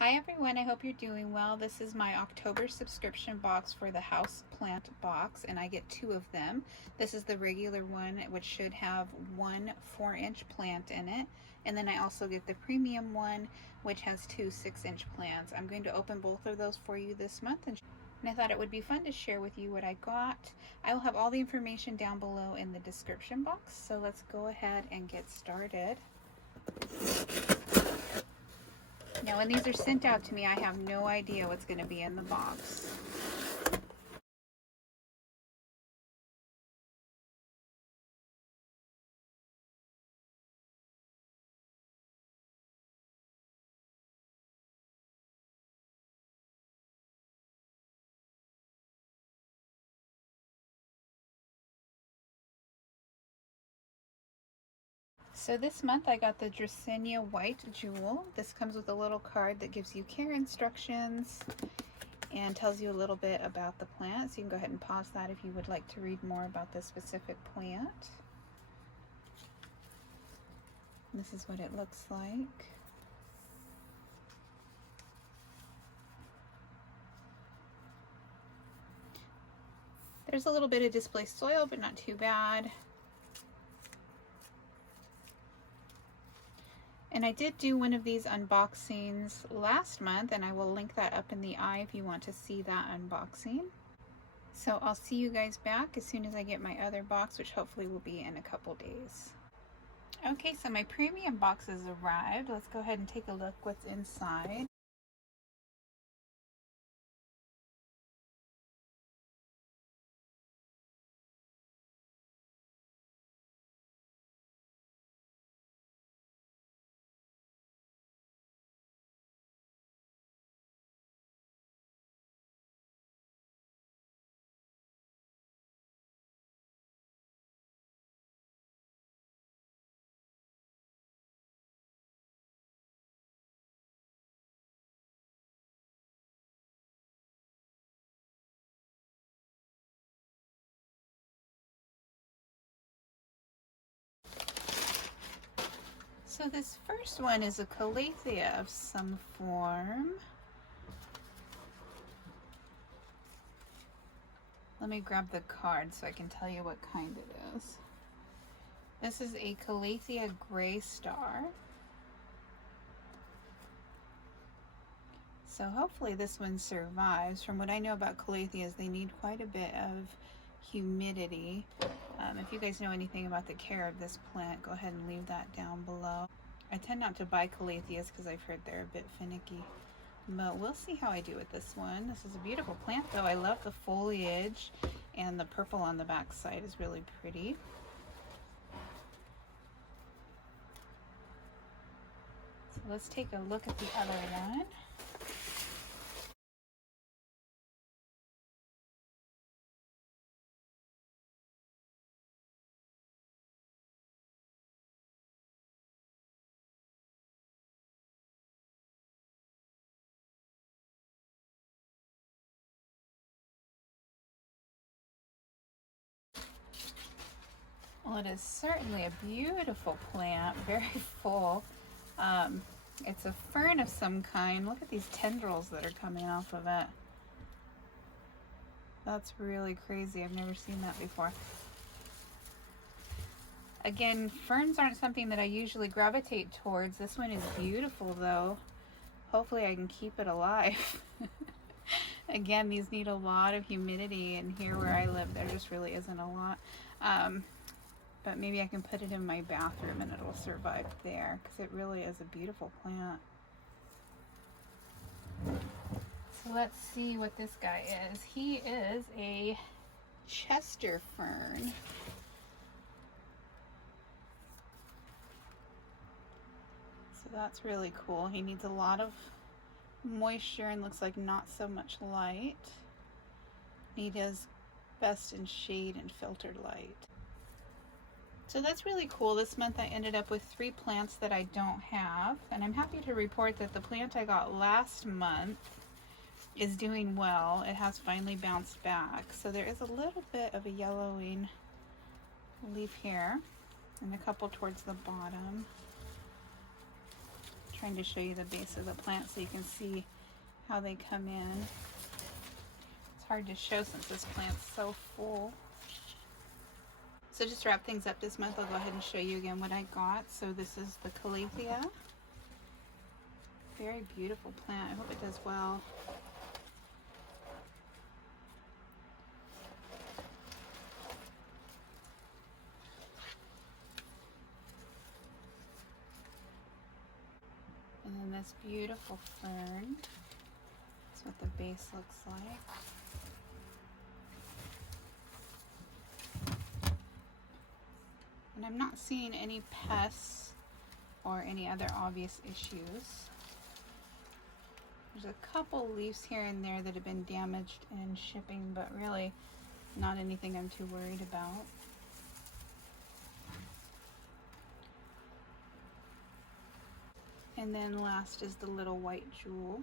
Hi everyone, I hope you're doing well. This is my October subscription box for the house plant box, and I get two of them. This is the regular one, which should have one 4-inch plant in it, and then I also get the premium one, which has two 6-inch plants. I'm going to open both of those for you this month, and I thought it would be fun to share with you what I got. I will have all the information down below in the description box, so let's go ahead and get started. Now, when these are sent out to me, I have no idea what's going to be in the box. So this month I got the Dracaena White Jewel. This comes with a little card that gives you care instructions and tells you a little bit about the plant. So you can go ahead and pause that if you would like to read more about this specific plant. This is what it looks like. There's a little bit of displaced soil, but not too bad. And I did do one of these unboxings last month, and I will link that up in the eye if you want to see that unboxing. So I'll see you guys back as soon as I get my other box, which hopefully will be in a couple days. Okay, so my premium box has arrived. Let's go ahead and take a look what's inside. So this first one is a Calathea of some form. Let me grab the card so I can tell you what kind it is. This is a Calathea Gray Star. So hopefully this one survives. From what I know about Calatheas, they need quite a bit of humidity. If you guys know anything about the care of this plant, go ahead and leave that down below. I tend not to buy Calatheas because I've heard they're a bit finicky, but we'll see how I do with this one. This is a beautiful plant though. I love the foliage, and the purple on the back side is really pretty. So let's take a look at the other one. Well, it is certainly a beautiful plant, very full. It's a fern of some kind. Look at these tendrils that are coming off of it. That's really crazy. I've never seen that before. Again, ferns aren't something that I usually gravitate towards. This one is beautiful though. Hopefully I can keep it alive. Again, these need a lot of humidity, and here where I live there just really isn't a lot. But maybe I can put it in my bathroom and it'll survive there, because it really is a beautiful plant. So let's see what this guy is. He is a Chester fern. So that's really cool. He needs a lot of moisture and looks like not so much light. He does best in shade and filtered light. So that's really cool. This month I ended up with 3 plants that I don't have, and I'm happy to report that the plant I got last month is doing well. It has finally bounced back. So there is a little bit of a yellowing leaf here and a couple towards the bottom. trying to show you the base of the plant so you can see how they come in. It's hard to show since this plant's so full. So just to wrap things up this month, I'll go ahead and show you again what I got. So this is the Calathea. Very beautiful plant. I hope it does well. And then this beautiful fern. That's what the base looks like. And I'm not seeing any pests or any other obvious issues. There's a couple leaves here and there that have been damaged in shipping, but really not anything I'm too worried about. And then last is the little white jewel.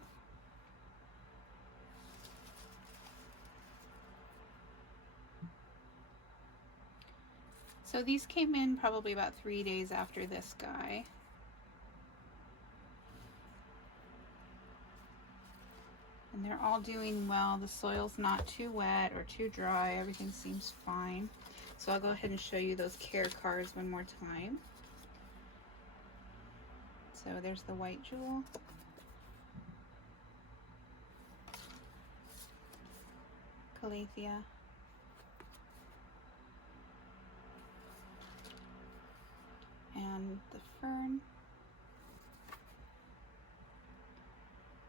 So these came in probably about 3 days after this guy. And they're all doing well. The soil's not too wet or too dry. Everything seems fine. So I'll go ahead and show you those care cards one more time. So there's the white jewel. Calathea. And the fern.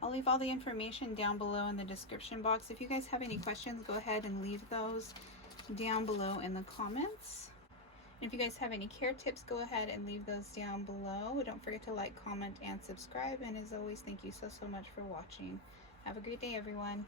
I'll leave all the information down below in the description box. If you guys have any questions, go ahead and leave those down below in the comments. And if you guys have any care tips, go ahead and leave those down below. Don't forget to like, comment, and subscribe. And as always, thank you so much for watching. Have a great day, everyone.